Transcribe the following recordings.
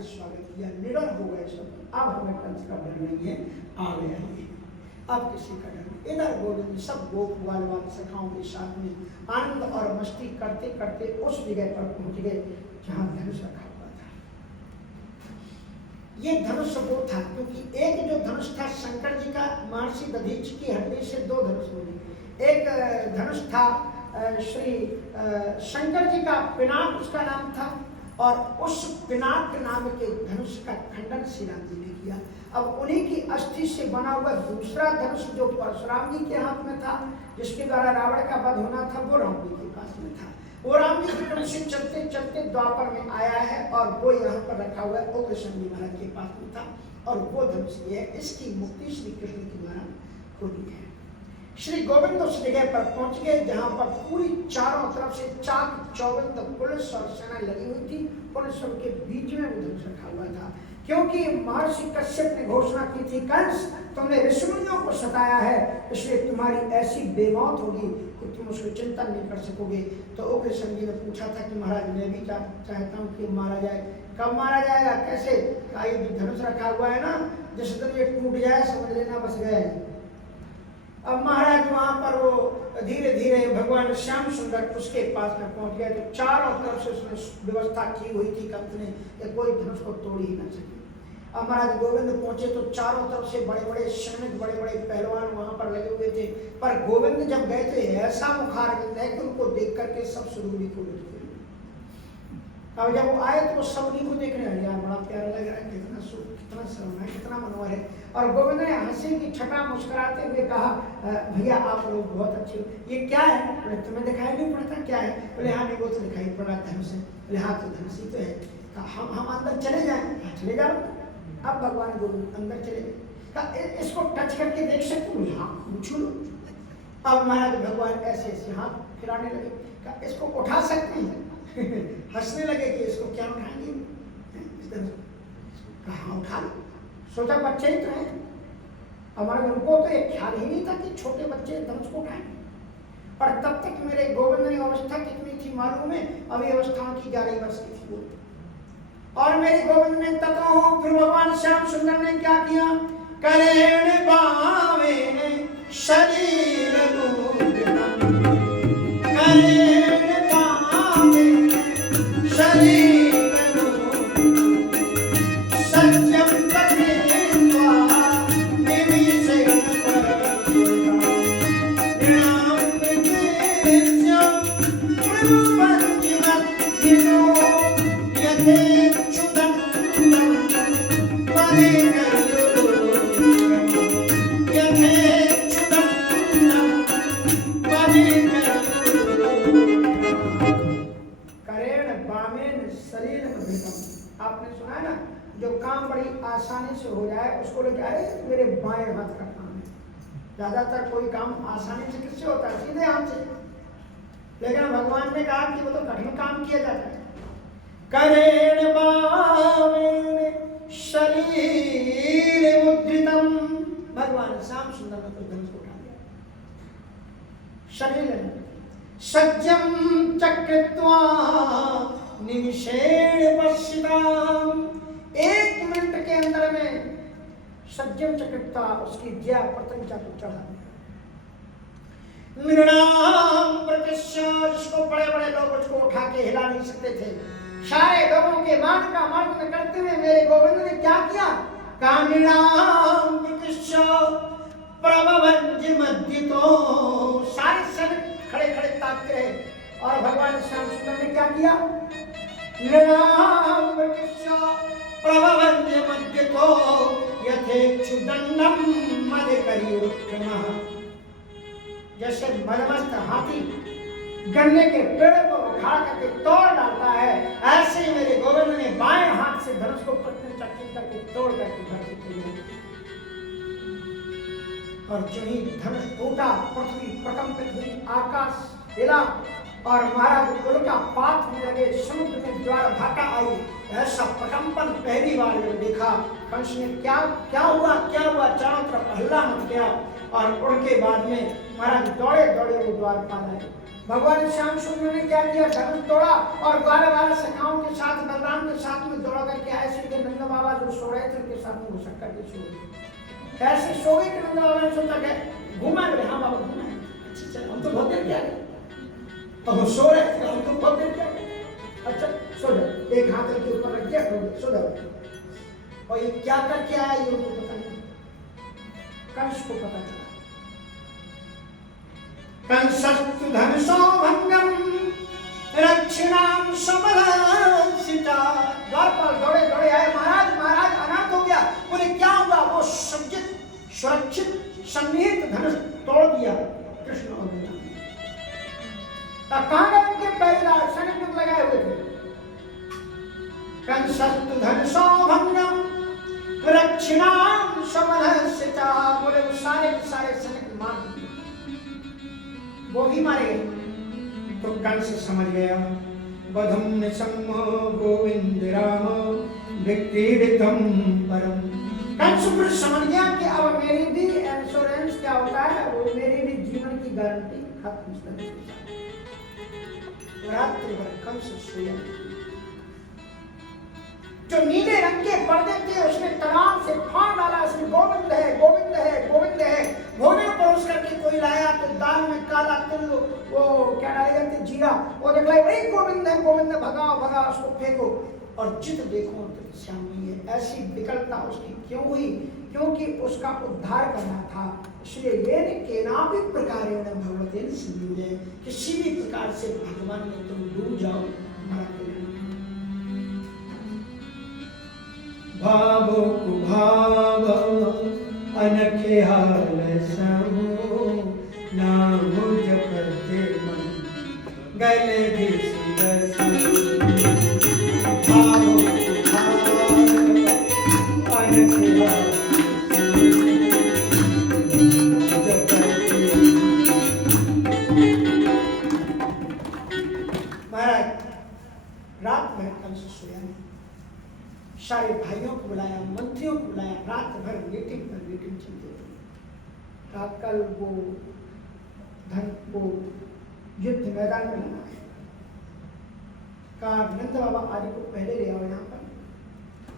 का स्वागत किया, निडर हो गए सब। अब हमें कंस का डर नहीं है, आ गया ये, अब किसी का डर नहीं। इधर गोविंद सब गोप बाल सखाओं के साथ में आनंद और मस्ती करते करते उस जगह पर पहुंच गए जहां धनुष रखा हुआ था। ये धनुष वो था, क्योंकि एक जो धनुष था शंकर जी का, महर्षि दधीच की हड्डी से दो धनुष बने। एक धनुष था श्री शंकर जी का, पिनाक उसका नाम था, और उस पिनाक नाम के धनुष का खंडन श्री राम जी ने किया। अब उन्हीं की अस्थि से बना हुआ दूसरा धनुष जो परशुराम जी के हाथ में था, जिसके द्वारा रावण का वध होना था, वो राम जी के पास में था। वो राम जी के से चलते चलते द्वापर में आया है और वो यहाँ पर रखा हुआ है, उग्रसेन जी महाराज के पास में था, और वो धनुष ये है। इसकी मुक्ति श्री कृष्ण के द्वारा होनी है। श्री गोविंद उस जगह पर पहुंच गए जहां पर पूरी चारों तरफ से चाक चौबंद पुलिस और सेना लगी हुई थी, और सबके बीच में वो धनुष रखा हुआ था। क्योंकि महर्षि कश्यप ने घोषणा की थी, कंस तुमने ऋषिमुनियों को सताया है, इसलिए तुम्हारी ऐसी बेमौत होगी कि तुम उसको चिंतन नहीं कर सकोगे। तो उग्रसेन जी ने पूछा था कि महाराज मैं भी चाहता हूँ कि मारा जाए। कब मारा जाएगा, कैसे? ये जो धनुष रखा हुआ है ना, जिस दिन ये टूट जाए समझ लेना बस गए। अब महाराज वहां पर वो धीरे धीरे भगवान श्याम सुंदर उसके पास में पहुंच गए, तो चारों तरफ से उसने व्यवस्था की हुई थी कंस ने कि कोई धनुष को तोड़ ही न सके। अब महाराज गोविंद पहुंचे तो चारों तरफ से बड़े बड़े सैनिक, बड़े बड़े पहलवान वहां पर लगे हुए थे। पर गोविंद जब गए थे ऐसा मुखारविंद है कि उनको देख करके सब शुरू को उठ गए। अब जब वो आए तो वो सब उन्हीं को देख रहे हैं, यार बड़ा प्यारा लग रहा है, कितना सुख, कितना शर्मा है, कितना मनोहर है। और गोविंद ने हंसी की छटा मुस्कुराते हुए कहा, भैया आप लोग बहुत अच्छे हो, ये क्या है? बोले तुम्हें दिखाई नहीं पड़ता क्या है? बोले हाँ नहीं वो तो दिखाई पड़ रहा धनुष है। बोले हाँ तो धनुष ही तो है। हम अंदर चले जाए? चले जाओ। अब भगवान गोविंद अंदर चले गए। इसको टच करके देख सकते हो? हाँ छू लो। अब महाराज भगवान ऐसे ऐसे हाथ फिराने लगे, इसको उठा सकते हैं? हंसने लगे कि इसको क्या उठाएंगे, कहाँ उठा लो। सोचा बच्चे ही तो हैं हमारे, उनको तो एक ख्याल ही नहीं था कि छोटे बच्चे धनुष को उठाएंगे। पर तब तक मेरे गोविंद ने अवस्था कितनी थी मालूम है? अभी अवस्थाओं की 11 वर्ष की थी वो। और मेरे गोविंद ने ततो फिर भगवान श्याम सुंदर ने क्या किया? करेण बावेन शरीर आसानी से हो जाए उसको लेके आए, मेरे बाएं हाथ का काम है। ज्यादातर कोई काम आसानी से किससे होता है? सीधे हाथ से। लेकिन भगवान ने कहा कि वो तो कठिन काम किया जाता है। करेण बावेन शरीर मुद्रितम, भगवान श्याम सुंदर ने तो धनुष को उठा लिया। शरीर सज्जम चक्रत्वा निमिषेण पश्यताम, 1 मिनट के अंदर में सज्जम चक्रता उसकी जया प्रत्यंचा को चढ़ा दिया। मृणाम प्रतिष्ठा, जिसको बड़े बड़े लोग उसको उठा के हिला नहीं सकते थे, सारे लोगों के मान का मार्ग करते हुए मेरे गोविंद ने क्या किया? मृणाम प्रतिष्ठा प्रभवंज मध्यतो, सारे सैनिक खड़े खड़े ताकते रहे। और भगवान श्याम सुंदर ने क्या किया? मृणाम प्रतिष्ठा प्रभवन्य मध्यतो यथेक्षुदंडम मदकरीरुत्तमः, जैसे मदमस्त हाथी गन्ने के पेड़ को उठा करके तोड़ डालता है, ऐसे ही मेरे गोविंद ने बाएं हाथ से धनुष को प्रतिचक्रित करके तोड़ करके धरती पर गिरा। और जो ही धनुष टूटा, पृथ्वी प्रकंपित हुई, आकाश हिला और महाराज उल्का पात होने लगे, समुद्र में ज्वार भाटा आई। ऐसा प्रकंपन पहली बार जब देखा कंस ने, क्या हुआ, चारों तरफ हल्ला मच गया। और उनके बाद में महाराज दौड़े दौड़े वो द्वारपाल आए। भगवान श्याम सुंदर ने क्या किया, धनुष तोड़ा और 12 सखाओं के साथ बलराम के साथ में दौड़ करके आए। सीधे नंद बाबा जो सो रहे थे उनके साथ में घुसक करके सो गए। ऐसे सो गए कि नंद बाबा ने सोचा कि घुमा गए। हाँ बाबा घुमा, अच्छा चल, हम तो बहुत देर क्या गए, अब वो सो रहे थे, हम तो बहुत देर क्या गए। अच्छा सो जाओ, एक हाथ के ऊपर रख दिया, सो जाओ। और ये क्या करके आया ये उनको पता नहीं, कंस को पता चला। कंसस्तु धनुषो भंगम रक्षिणाम समलसिता। द्वार पर दौड़े दौड़े आए, महाराज महाराज अनर्थ हो गया। बोले क्या हुआ? वो सज्जित सुरक्षित सन्निहित धनुष तोड़ दिया कृष्ण और बलराम। कहां गए उनके पहरेदार, सैनिक लोग लगाए हुए थे। कंसस्तु धनुषो भंगम रक्षिणाम समलसिता। बोले वो सारे के सारे सैनिक मार दिए, वो भी मारे गए। तो कंस समझ गया, बधम निसम्मो गोविंद राम विक्रीडितम परम। कंस फिर समझ गया कि अब मेरी भी इंश्योरेंस क्या होता है, वो मेरी भी जीवन की गारंटी खत्म। रात्रि भर कंस सोया। जो नीले रंग के पर्दे थे उसमें तनाव से फाड़ डाला, उसमें गोविंद है गोविंद है गोविंद है। भोजन परोस करके कोई लाया तो दाल में काला तिल, वो क्या डाले जाते, जीरा, वो देख लाए, वही गोविंद है गोविंद है, भगाओ भगाओ उसको फेंको। और जित देखो तो श्याम नहीं है। ऐसी विकलता उसकी क्यों हुई? क्योंकि उसका उद्धार करना था। इसलिए ये केनापि प्रकारेण भगवतेन संयुजे, किसी भी प्रकार से भगवान में तुम डूब जाओ, मरा भावो कुभाव अनखे हाल समो नाम जपते मन गले दिस भावो कुभाव अनखे हाल महाराज रात में कंस सोया नहीं। सारे भाइयों को बुलाया, मंत्रियों को बुलाया, रात भर मीटिंग पर मीटिंग चलती रही। रात कल वो धन को युद्ध मैदान में लाना है, कहा नंद बाबा आदि को पहले ले आओ यहाँ पर,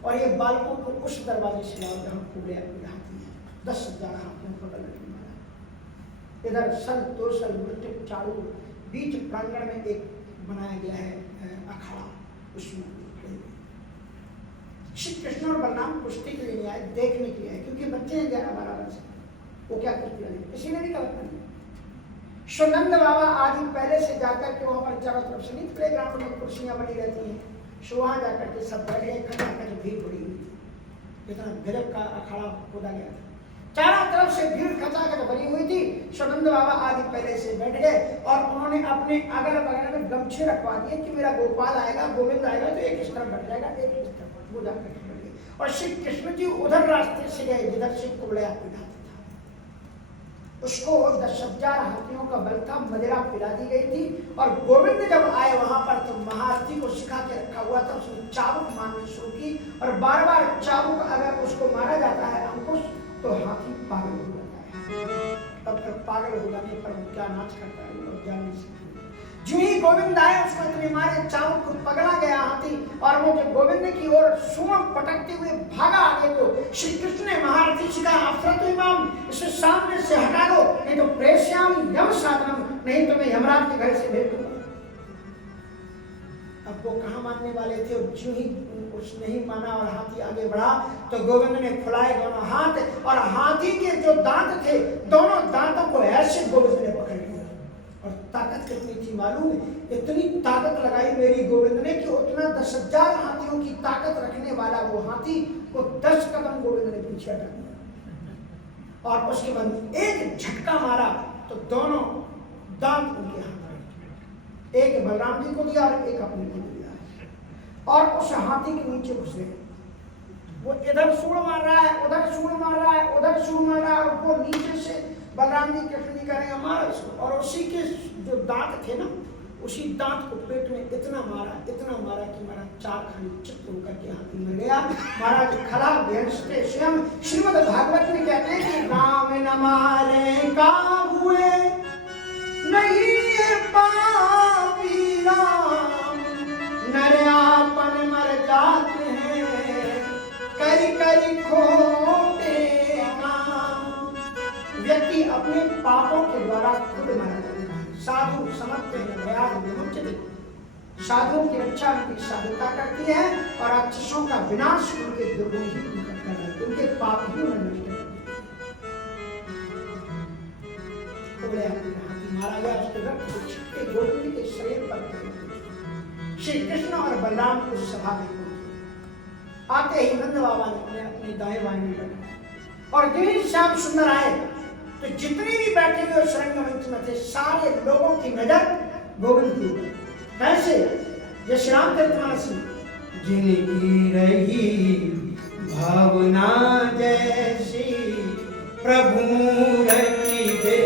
और ये बालकों को उस दरवाजे से लाओ जहाँ कुबड़े हाथी है, 10,000 हाथियों को पकड़ मारा। इधर सल दो सल मृत्यु चारों बीच प्रांगण में एक बनाया गया है अखाड़ा, उसमें श्री कृष्ण और बलराम कुश्ती के लिए नहीं आए, देखने के लिए आए, क्योंकि बच्चे हैं 11-12 वर्ष, वो क्या कुश्ती लगे, किसी ने भी कल्पना नहीं। सुनंद बाबा आदि पहले से जाकर के वहां पर चारों तरफ से नहीं, प्ले ग्राउंड में कुर्सियां बनी रहती हैं, सो वहां जाकर के सब बैठे, खड़ा कर भीड़ पड़ी हुई थी। इतना गजब का अखाड़ा खोदा गया था, चारों तरफ से भीड़ खचाखच भरी हुई थी। सुनंद बाबा आदि पहले से बैठ गए और उन्होंने अपने अगल बगल में गमछे रखवा दिए कि मेरा गोपाल आएगा, गोविंद आएगा तो एक इस तरफ बैठ जाएगा, एक इस तरफ वो जाकर बैठ गए। और श्री कृष्ण जी उधर रास्ते से गए जिधर से कुबड़े पिलाता था, उसको 10,000 हाथियों का बल था, मदिरा पिला दी गई थी। और गोविंद जब आए वहां पर तो महारथी को सिखा के रखा हुआ था, उसने चाबुक मारनी शुरू की, और बार बार चाबुक अगर उसको मारा जाता है अंकुश तो हाथी पागल हो जाता है। तब तक पागल हो जाने पर वो क्या नाच करता है वो जान नहीं सकते। जो ही गोविंद आए उसको इतने मारे चाबुक को पगला गया हाथी, और वो जब गोविंद की ओर सूंड पटकते हुए भागा आगे को, श्री कृष्ण ने महारथी से कहा अफसर इमाम इसे सामने से हटा दो, नहीं तो प्रेष्याम यम साधनम, नहीं तो मैं यमराज के घर से भेज दूंगा। अब वो कहाँ मानने वाले थे, जो ही उसने ही माना और हाथी आगे बढ़ा तो गोविंद ने फुलाए दोनों हाथ, और हाथी के जो दांत थे दोनों दांतों को ऐसे गोविंद ने पकड़ लिया। और ताकत कितनी थी मालूम है, इतनी ताकत लगाई मेरी गोविंद ने कि उतना 10,000 हाथियों की ताकत रखने वाला वो हाथी को 10 कदम गोविंद ने पीछे हटा दिया, और उसके बाद एक झटका मारा तो दोनों दांत उनके हाथ में, एक बलराम जी को दिया और एक अपने को दिया, और उस हाथी के नीचे घुस गए। वो इधर सूंड मार रहा है, उधर सूंड मार रहा है, उधर सूंड मार रहा है, और वो नीचे से बलराम जी कृष्ण जी करेंगे मारा उसको, और उसी के जो दांत थे ना, उसी दांत को पेट में इतना मारा कि महाराज 4 खानी चित्त होकर के हाथी मर गया। महाराज खला व्यंजते स्वयं श्रीमद् भागवत में कहते हैं कि राम न मारे का हुए नहीं ये राम नर आपन मर जाते हैं करी करी खोटे काम। व्यक्ति अपने पापों के द्वारा खुद मर जाता है। साधु समझते हैं भयाद विमुच्यते, साधुओं की रक्षा उनकी साधुता करती है और राक्षसों का विनाश उनके दुर्गुण ही करता है, उनके पाप ही उन्हें नष्ट करते हैं। महाराजा उसके रक्त को छिटके गोकुल के शरीर पर श्री कृष्ण और बलराम उस सभा में पहुंचे। आते ही नंद बाबा ने अपनी दाएं बाएं में रखा और गिरिश श्याम सुंदर आए तो जितने भी बैठे हुए उस रंगमंच में थे सारे लोगों की नजर गोविंद की ऊपर। कैसे? ये श्री रामचरितमानस में जिनकी रही भावना जैसी प्रभु मूर्ति दे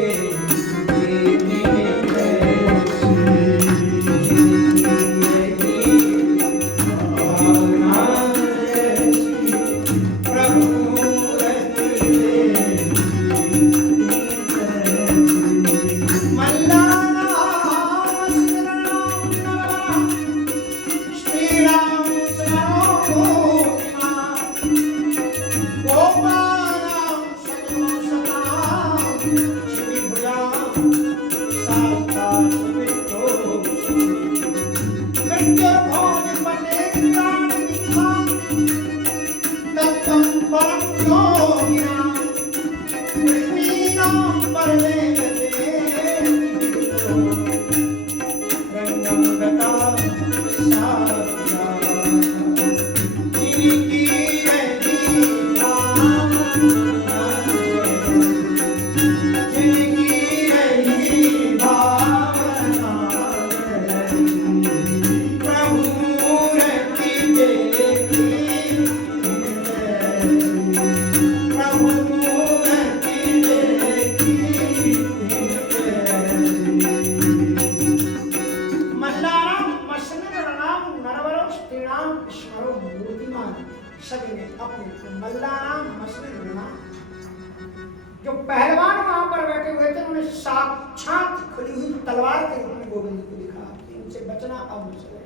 जो पहलवान वहां पर बैठे हुए थे उन्होंने साक्षात खुली हुई तलवार के रूप में गोविंद को दिखा कि इनसे बचना अब मुझसे।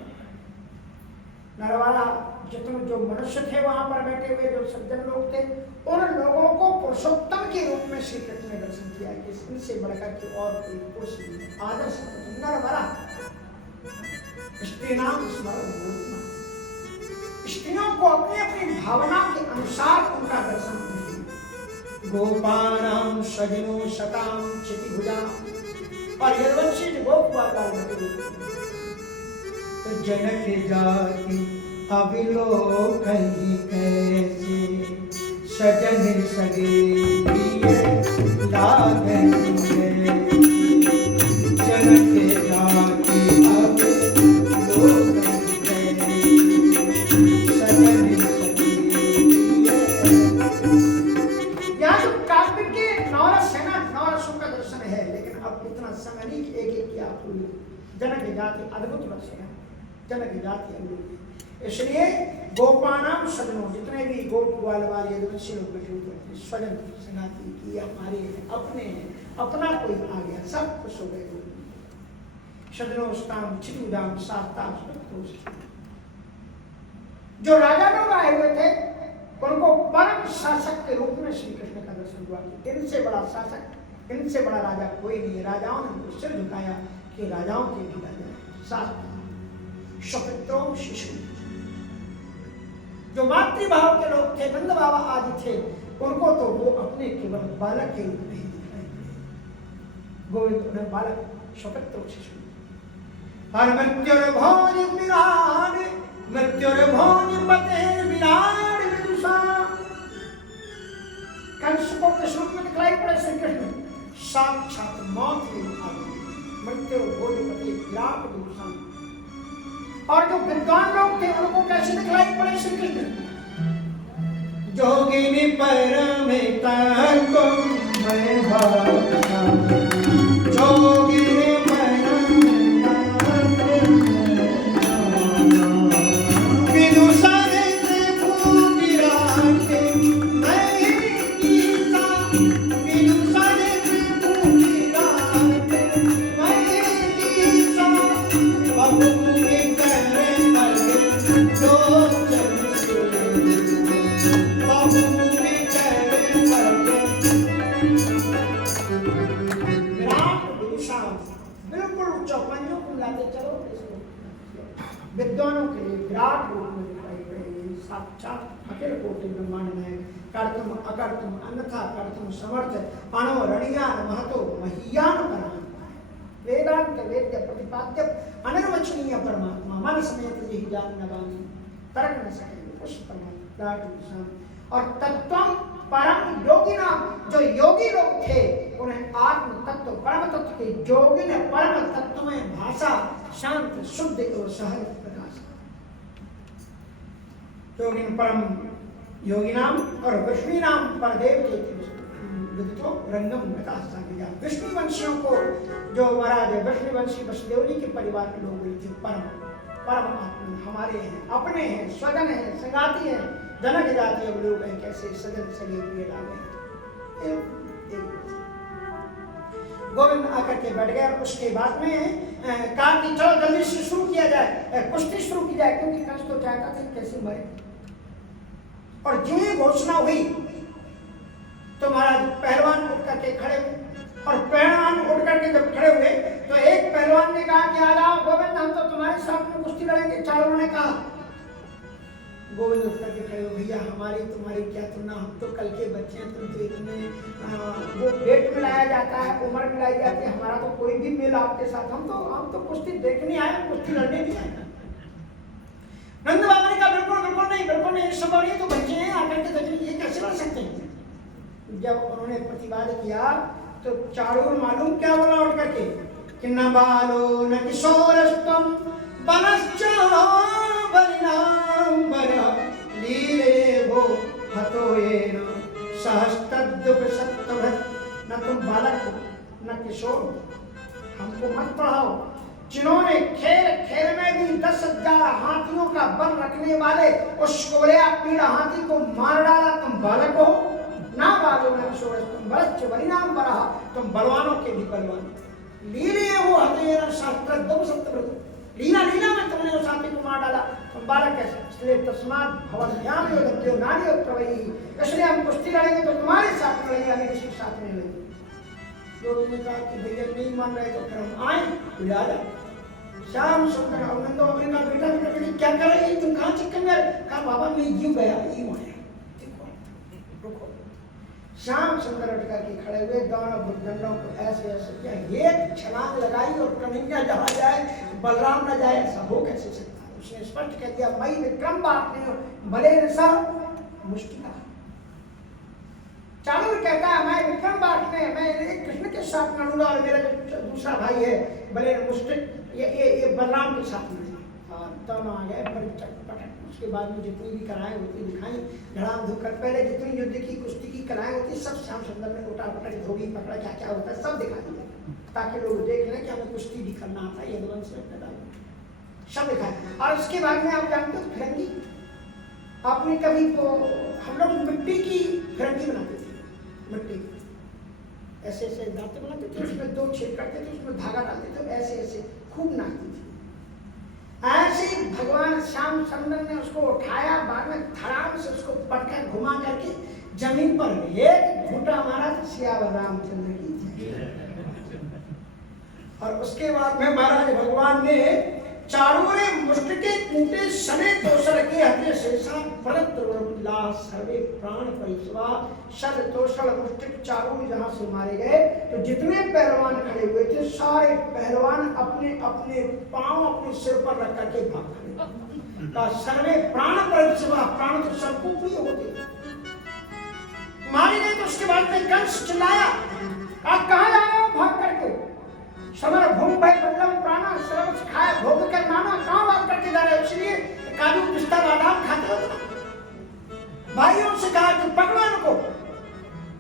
नरवाला जितने जो मनुष्य थे वहां पर बैठे हुए जो सज्जन लोग थे उन लोगों को पुरुषोत्तम के रूप में श्री कृष्ण ने दर्शन किया कि इनसे बढ़कर के और कोई पुरुष आदर्श नरवाला स्त्री नाम स्मरण, स्त्रियों को अपनी अपनी भावना के अनुसार उनका दर्शन किया। गोपानां सजनो शतां क्षितिभुजां और यदुवंशी जो गोपवाल वाले तो जनक जाति अविलोकहि कैसे सजन सगे प्रिय लागन जनक जाति अविलोकहि कैसे सजन सगे यहाँ जो काव्य के नौरस है ना, नौरसों का दर्शन है, लेकिन अब इतना समय नहीं कि एक एक की आप जनक जाति अद्भुत रस है, जनक जाति अद्भुत। इसलिए गोपानाम सजनों जितने भी गोप ग्वाल वाले यदुवंशी लोग बैठे हुए स्वजन संगाती की हमारे अपने अपना कोई आ गया, सब खुश हो गए। सजनोस्ताम चितुदाम साताम जो राजा लोग आए हुए थे उनको परम शासक के रूप में श्री कृष्ण का दर्शन हुआ। इनसे बड़ा शासक, इनसे बड़ा राजा कोई नहीं है। राजाओं ने उनको सिर झुकाया कि राजाओं के भी राजा सपुत्रों शिशु। जो मातृभाव के लोग थे, नंद बाबा आदि थे, उनको तो वो अपने केवल बालक के रूप में ही दिखाई दिए। गोविंद उन्हें बालक सपुत्रों शिशु और मृत्युर्भोज विराट मृत्युर्भोज पते विराट विदुषा। कंस को किस रूप में दिखलाई पड़े श्री कृष्ण? साक्षात मौत के रूप में मृत्युर्भोज पते विराट विदुषा। और जो विद्वान लोग थे उनको कैसे दिखलाई पड़े श्री कृष्ण? जोगिनी परमिता को मैं भावना जोगिनी Vamos विद्वानों के लिए विराट रूप में दिखाई पड़े, साक्षात अखिल कोटि ब्रह्मांड में कर्तुम अकर्तुम अन्यथा कर्तुम समर्थ अणो रणीयान महतो महीयान परमात्मा, वेदांत वेद्य प्रतिपाद्य अनिर्वचनीय परमात्मा, मन समेत यही जान नवानी तरक न सके उस परमात्मा। और तत्वम परम योगी नाम, जो योगी लोग थे उन्हें आत्म तत्व परम तत्व के योगी ने परम तत्व में भाषा शांत शुद्ध और सहज प्रकाश। योगिन परम योगी नाम और विष्णु नाम परदेव के विदितो रंगम गया। विष्णु वंशियों को जो महाराज विष्णु वंशी वसुदेव जी के परिवार के लोग हुए थे, परम परम आत्मा हमारे हैं, अपने हैं, स्वजन हैं, संगाती हैं, जनक जाति अब लोग हैं, कैसे सजन सगे हुए लागे। गोविंद आकर के बैठ गए। उसके बाद में कहा कि चलो जल्दी से शुरू किया जाए, कुश्ती शुरू की जाए, क्योंकि कंस तो चाहता था कैसे मरे। और जो ये घोषणा हुई तो महाराज पहलवान उठ करके खड़े हुए, और पहलवान उठ करके जब खड़े हुए तो एक पहलवान ने कहा कि आ जाओ गोविंद, हम तो तुम्हारे साथ में कुश्ती लड़ेंगे। चारों ने कहा। गोविंद उठ करके खड़े हुए, भैया हमारी तुम्हारी क्या तुलना, हम तो कल के बच्चे हैं, तुम तो इतने वो डेट मिलाया जाता है, उम्र मिलाई जाती है, हमारा तो कोई भी मेल आपके साथ, हम तो कुश्ती देखने आए, कुश्ती लड़ने नहीं आए। नंद बाबा ने कहा बिल्कुल बिल्कुल नहीं, बिल्कुल नहीं, सब नहीं, तो बच्चे हैं आकर के देखिए ये कैसे लड़ सकते हैं। जब उन्होंने प्रतिवाद किया तो चारों मालूम क्या बोला उठ करके कि न बालो न किशोरस्तम बनश्च बलिनांबर लीले वो हतो येन सहस्तद्युप सत्तभृत। न तुम बालक हो न किशोर हो, हमको मत पढ़ाओ। जिन्होंने खेल खेल में भी 10,000 हाथियों का बल रखने वाले उस कोलिया पीड़ा हाथी को मार डाला, तुम बालक हो। ना बालो न किशोर तुम बलच्च बलिनाम बरा, तुम बलवानों के भी बलवान। लीले वो हतेर शास्त्र दो सत्तभृत, लीला लीला में तुमने उस हाथी को मार डाला, तुम बालक कैसे। इसलिए तस्मात् भवन्याम योद्धयो नान्यो प्रवही, इसलिए हम कुश्ती लड़ेंगे तो तुम्हारे साथ लड़ेंगे, हमें किसी के साथ नहीं लड़ेंगे। लोगों ने कहा कि भैया नहीं मान रहे तो फिर हम आए, बुला जाए। श्याम सुंदर अवनंदो अपने का बेटा बेटा क्या कर रही है, तुम कहाँ चक्कर में। कहा बाबा मैं यूं गया, यूं आया, रुको। श्याम सुंदर उठ करके खड़े हुए, दोनों भुजंगों को ऐसे ऐसे किया, एक छलांग लगाई और कन्हैया जहाँ जाए बलराम न जाए, ऐसा हो कैसे सकता है। उसने स्पष्ट कह दिया मई विक्रम बात नहीं हो भले न सब मुश्किल। चालू कहता है मैं विक्रम बात में मैं कृष्ण के साथ लड़ूंगा और मेरा जो दूसरा भाई है भले मुश्किल ये बलराम के साथ लड़ेगा। और दोनों आ गए पटक। उसके बाद में जितनी भी कलाएं होती दिखाई, धड़ाम धोकर पहले जितनी युद्ध की कुश्ती की कलाएं होती सब श्याम सुंदर ने उठा पटक धोबी पकड़ा क्या क्या होता है सब दिखा दिया, ताकि लोग देख लें कि हमें कुश्ती भी करना आता है, यदुवंश सब दिखाया। और उसके बाद में आप जानते हो फिरंगी, आपने कभी को हम लोग मिट्टी की फिरंगी बनाते थे, मिट्टी ऐसे ऐसे दांते बनाते थे, उसमें 2 छेद करते थे, उसमें धागा डालते थे, ऐसे ऐसे खूब नाचती थी। ऐसे भगवान श्याम सुंदर ने उसको उठाया, बाद में धड़ाम से उसको पटका घुमा करके जमीन पर एक घूंटा मारा तो सियावर रामचंद्र की। और उसके बाद में महाराज भगवान ने चारों ने मुष्ट के कूटे सने तोषण के हते शेषा परत ला सर्वे प्राण परिसवा शर तोषण मुष्ट चारों जहां से मारे गए तो जितने पहलवान खड़े हुए थे सारे पहलवान अपने अपने पांव अपने सिर पर रख करके भाग खड़े का सर्वे प्राण परिसवा, प्राण तो सबको प्रिय होते मारे गए। तो उसके बाद में कंस चिल्लाया आप कहां जा रहे हो भाग करके, समर भूमि भाई बल्लम प्राणा सर्वस खाए भोग कर मानो, कहां भाग करके जा रहे हो। इसलिए काजू पिस्ता बादाम खाते हो